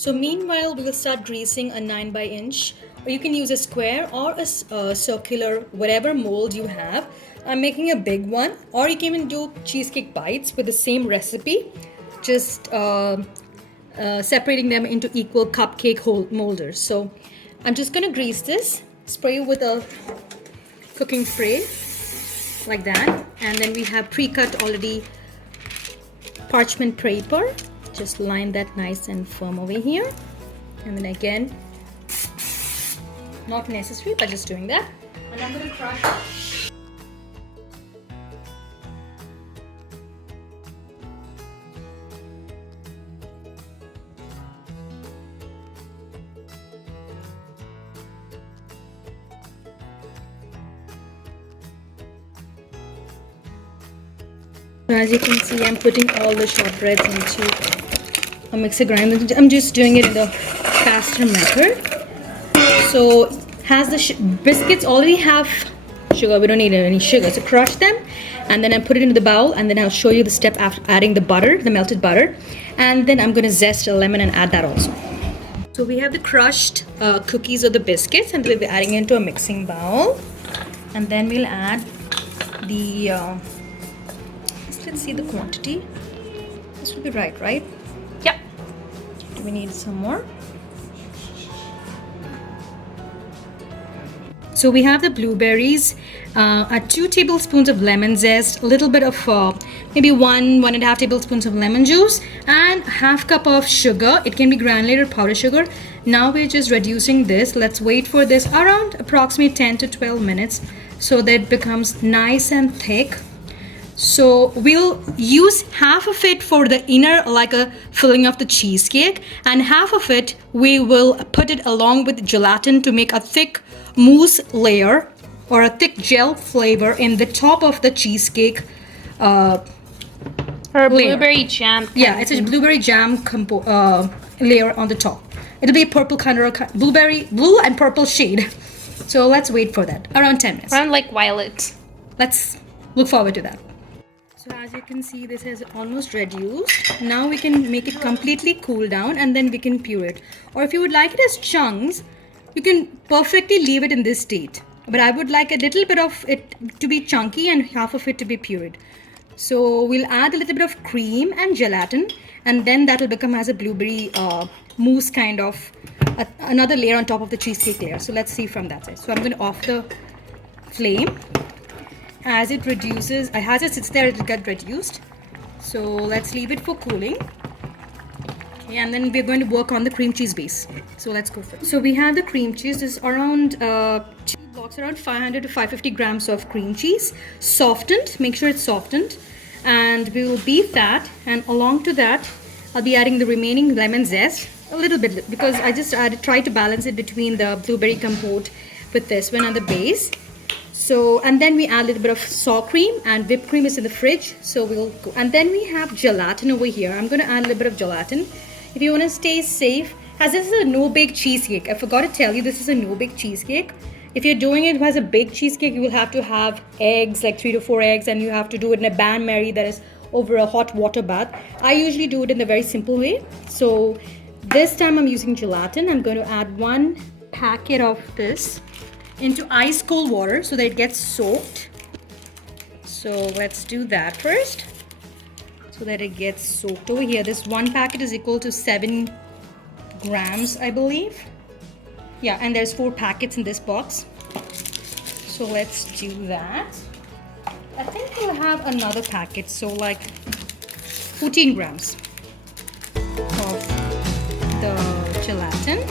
So meanwhile, we will start greasing a 9 by inch, or you can use a square or a circular, whatever mold you have. I'm making a big one, or you can even do cheesecake bites with the same recipe, just separating them into equal cupcake molders. So I'm just gonna grease this, spray with a cooking spray like that, and then we have pre-cut already parchment paper. Just line that nice and firm over here, and then again, not necessary, but just doing that. And I'm going to crush. So as you can see, I'm putting all the shortbreads into a mixer grinder. I'm just doing it in the faster method. So has the biscuits already have sugar? We don't need any sugar. So crush them, and then I put it into the bowl, and then I'll show you the step after adding the butter, the melted butter, and then I'm gonna zest a lemon and add that also. So we have the crushed cookies or the biscuits, and we'll be adding it into a mixing bowl, and then we'll add the. Let's see the quantity. This will be right? Yep. Do we need some more? So we have the blueberries, 2 tablespoons of lemon zest, a little bit of maybe 1.5 tablespoons of lemon juice, and half cup of sugar. It can be granulated or powdered sugar. Now we're just reducing this. Let's wait for this around approximately 10 to 12 minutes so that it becomes nice and thick. So we'll use half of it for the inner, like a filling of the cheesecake, and half of it we will put it along with gelatin to make a thick mousse layer or a thick gel flavor in the top of the cheesecake or blueberry jam. Yeah, it's a blueberry jam layer on the top. It'll be a purple color, blueberry, blue and purple shade. So let's wait for that. Around 10 minutes. Around like violet. Let's look forward to that. So as you can see, this has almost reduced. Now we can make it completely cool down, and then we can puree it. Or if you would like it as chunks, you can perfectly leave it in this state. But I would like a little bit of it to be chunky and half of it to be pureed. So we'll add a little bit of cream and gelatin, and then that will become as a blueberry mousse kind of another layer on top of the cheesecake layer. So let's see from that side. So I'm going to off the flame. As it reduces, as it sits there, it will get reduced. So let's leave it for cooling. Okay, and then we're going to work on the cream cheese base. So let's go for it. So we have the cream cheese. This is around 2 blocks, around 500 to 550 grams of cream cheese, softened. Make sure it's softened, and we will beat that. And along to that, I'll be adding the remaining lemon zest a little bit, because I just tried to balance it between the blueberry compote with this one on the base. So, and then we add a little bit of sour cream, and whipped cream is in the fridge. So we'll go. And then we have gelatin over here. I'm going to add a little bit of gelatin. If you want to stay safe, as this is a no-bake cheesecake, I forgot to tell you, this is a no-bake cheesecake. If you're doing it as a baked cheesecake, you will have to have eggs, like 3 to 4 eggs, and you have to do it in a bain-marie that is over a hot water bath. I usually do it in a very simple way. So this time I'm using gelatin. I'm going to add 1 packet of this into ice cold water so that it gets soaked. So let's do that first so that it gets soaked over here. This 1 packet is equal to 7 grams, I believe. Yeah, and there's 4 packets in this box. So let's do that. I think we'll have another packet, so like 14 grams of the gelatin.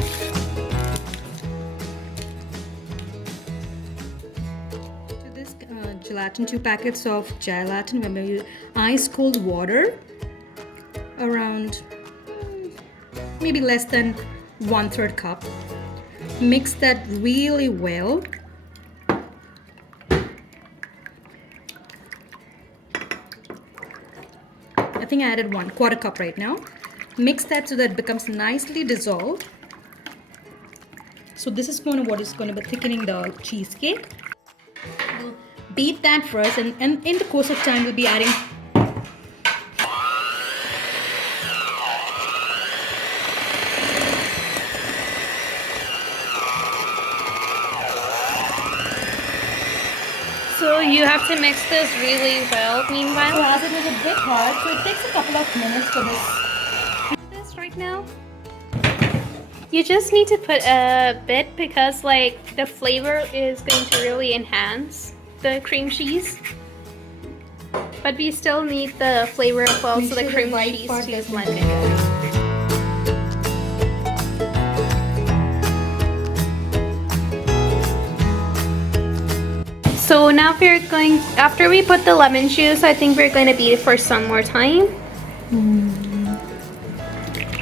Gelatin, 2 packets of gelatin. Remember, you ice cold water, around maybe less than 1/3 cup. Mix that really well. I think I added 1/4 cup right now. Mix that so that it becomes nicely dissolved. So this is what is going to be thickening the cheesecake. We'll beat that first, and in the course of time we'll be adding So you have to mix this really well So meanwhile. as it is a bit hard, so it takes a couple of minutes for this. This right now. You just need to put a bit because like the flavor is going to really enhance the cream cheese. But we still need the flavor as well, so the cream cheese to blend in. So now after we put the lemon juice, I think we're going to beat it for some more time.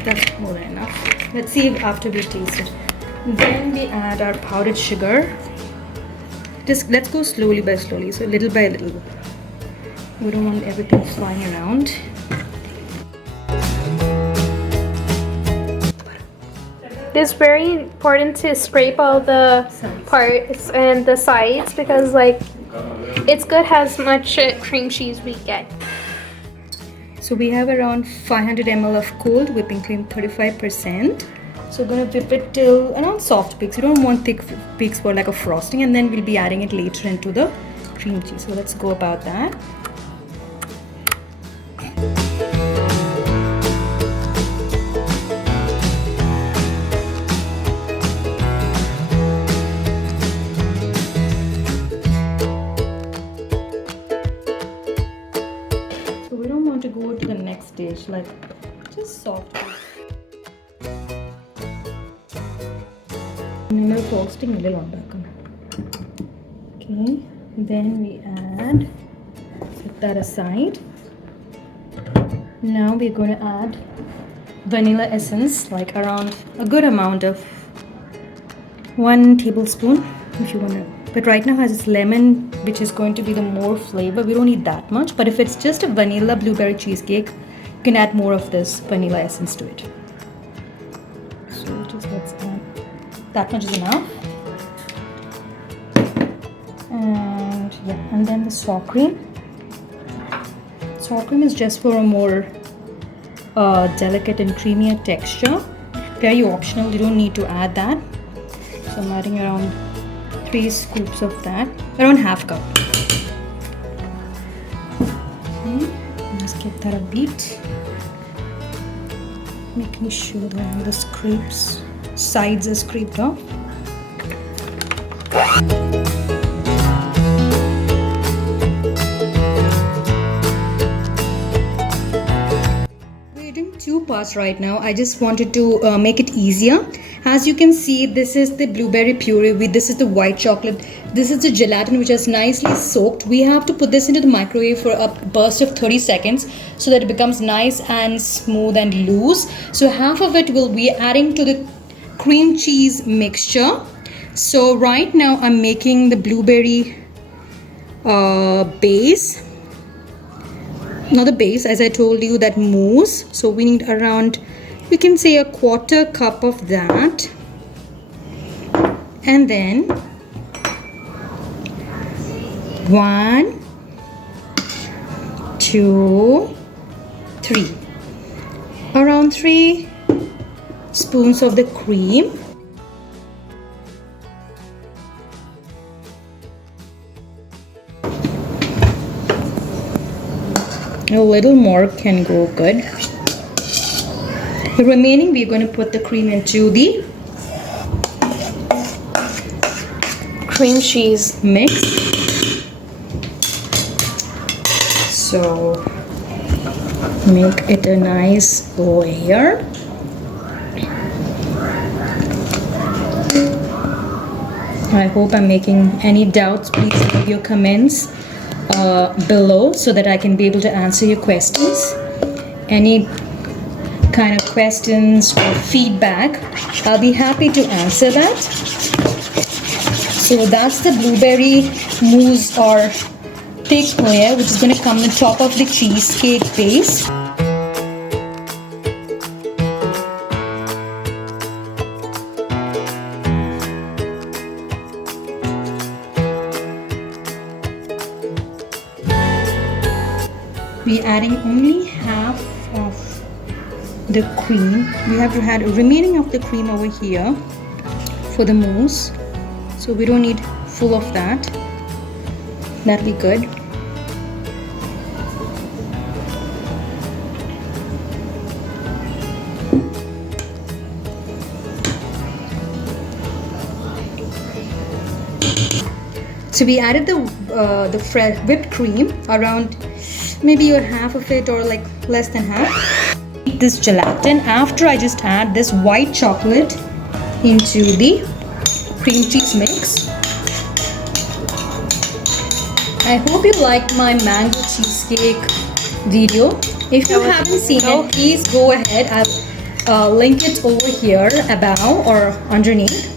That's more than enough. Let's see if after we taste it. Then we add our powdered sugar. Just let's go slowly by slowly, so little by little. We don't want everything flying around. It's very important to scrape all the parts and the sides because like it's good as much cream cheese we get. So we have around 500 ml of cold whipping cream, 35%. So we're gonna whip it till around soft peaks. We don't want thick peaks for like a frosting, and then we'll be adding it later into the cream cheese. So let's go about that. So we don't want to go to the next stage, like just soft peaks. Minimal frosting a little on back. Okay, then we add, set that aside. Now we're going to add vanilla essence, like around a good amount of 1 tablespoon if you want to. But right now has this lemon, which is going to be the more flavor. We don't need that much, but if it's just a vanilla blueberry cheesecake, you can add more of this vanilla essence to it. So just let's add that much is enough. And yeah, and then the sour cream. Sour cream is just for a more delicate and creamier texture. Very optional, you don't need to add that. So I'm adding around 3 scoops of that, around half cup. Okay, let's give that a beat. Making sure that all the scrapes, sides are scraped off. We're doing 2 parts right now. I just wanted to make it easier. As you can see, this is the blueberry puree with this is the white chocolate. This is the gelatin which is nicely soaked. We have to put this into the microwave for a burst of 30 seconds so that it becomes nice and smooth and loose. So half of it will be adding to the cream cheese mixture. So right now I'm making the blueberry base. Not the base, as I told you, that mousse. So we need around, we can say, a 1/4 cup of that. And then 1, 2, 3. Around 3 spoons of the cream. A little more can go good. The remaining, we're going to put the cream into the cream cheese mix. So make it a nice layer. I hope I'm making any doubts. Please leave your comments below so that I can be able to answer your questions. Any kind of questions or feedback, I'll be happy to answer that. So that's the blueberry mousse or thick layer which is going to come on top of the cheesecake base. We're adding only half of the cream. We have to add remaining of the cream over here for the mousse. So we don't need full of that. That'd be good. So we added the fresh whipped cream, around maybe a half of it or like less than half. This gelatin after I just add this white chocolate into the cream cheese mix. I hope you liked my mango cheesecake video. If you haven't seen it, please go ahead. I'll link it over here above or underneath.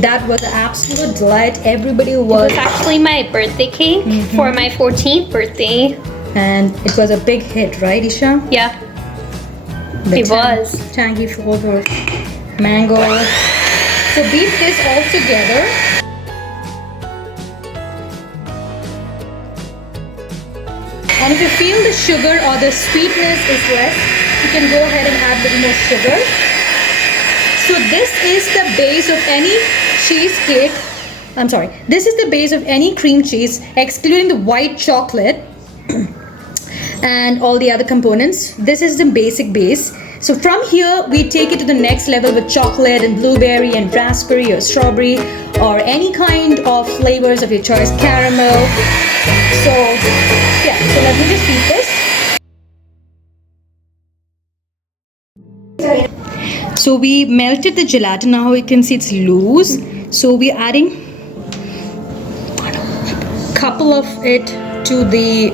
That was an absolute delight. Everybody was. It was actually my birthday cake for my 14th birthday. And it was a big hit, right, Isha? Yeah. It was. Tangy flavor, mango. So beat this all together. And if you feel the sugar or the sweetness is less, you can go ahead and add a little more sugar. So this is the base of any cheesecake. I'm sorry. This is the base of any cream cheese, excluding the white chocolate and all the other components. This is the basic base. So from here, we take it to the next level with chocolate and blueberry and raspberry or strawberry or any kind of flavors of your choice, caramel. So yeah, so let me just beat this. So we melted the gelatin. Now you can see it's loose. So we're adding a couple of it to the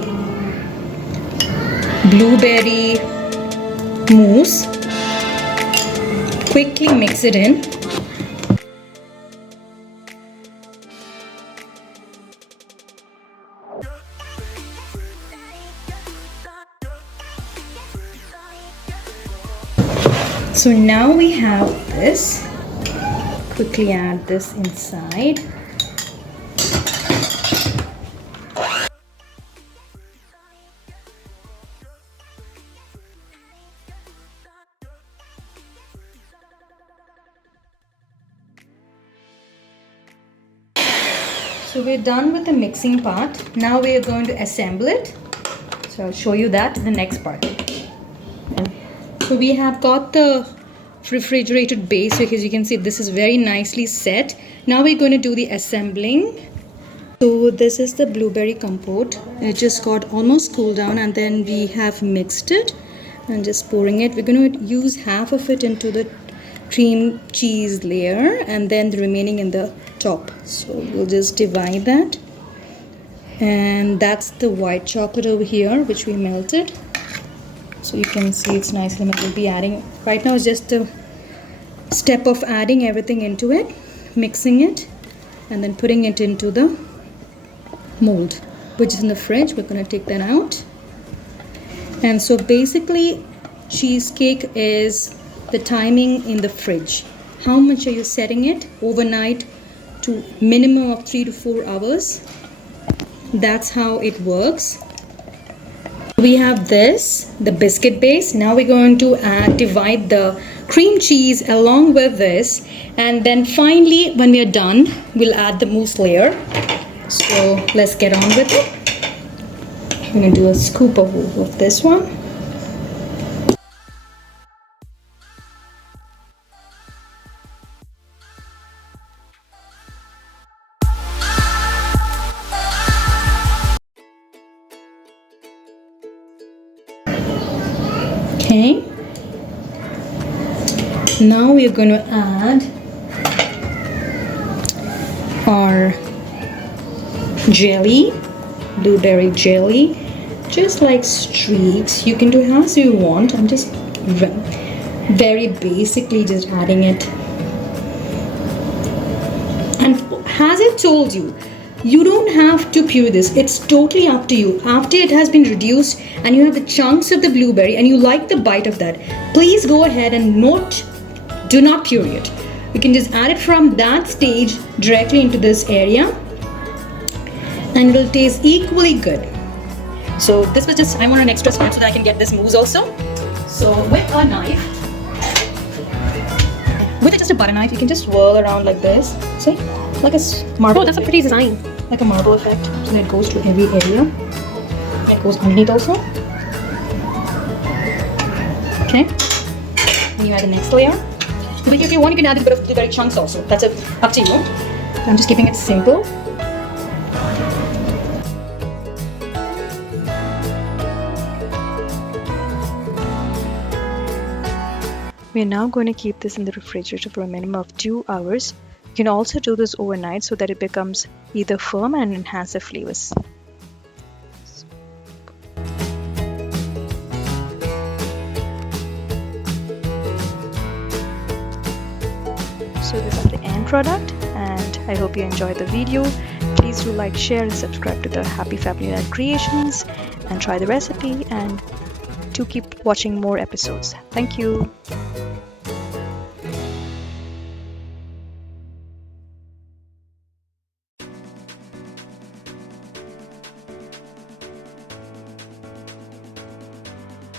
blueberry mousse. Quickly mix it in. So now we have this. Quickly add this inside. So we're done with the mixing part. Now we are going to assemble it. So I'll show you that in the next part. So we have got the refrigerated base, because you can see this is very nicely set. Now we're going to do the assembling. So this is the blueberry compote. It just got almost cooled down, and then we have mixed it and just pouring it. We're going to use half of it into the cream cheese layer and then the remaining in the top. So we'll just divide that. And that's the white chocolate over here, which we melted. So you can see it's nicely melted. We'll be adding, right now it's just the step of adding everything into it, mixing it, and then putting it into the mold, which is in the fridge. We're going to take that out. And so basically, cheesecake is the timing in the fridge. How much are you setting it overnight to minimum of 3 to 4 hours? That's how it works. We have this, the biscuit base. Now we're going to divide the cream cheese along with this, and then finally when we are done, we'll add the mousse layer. So let's get on with it. I'm going to do a scoop of this one. Okay, now we are going to add our jelly, blueberry jelly, just like streaks. You can do as you want. I'm just very basically just adding it. And as I told you, you don't have to pure this. It's totally up to you. After it has been reduced and you have the chunks of the blueberry and you like the bite of that, please go ahead and do not pure it. You can just add it from that stage directly into this area and it will taste equally good. So this was just, I want an extra spoon so that I can get this mousse also. So with a knife, with just a butter knife, you can just swirl around like this. See? Like a marble. Oh, that's a pretty design. like a marble effect, so that it goes to every area. It goes underneath also. Okay. And you add the next layer. But if you want, you can add a bit of blueberry chunks also. That's up to you. I'm just keeping it simple. We are now going to keep this in the refrigerator for a minimum of 2 hours. You can also do this overnight so that it becomes either firm and enhance the flavors. So this is the end product, and I hope you enjoyed the video. Please do like, share and subscribe to the Happy Family Life Creations and try the recipe, and to keep watching more episodes. Thank you.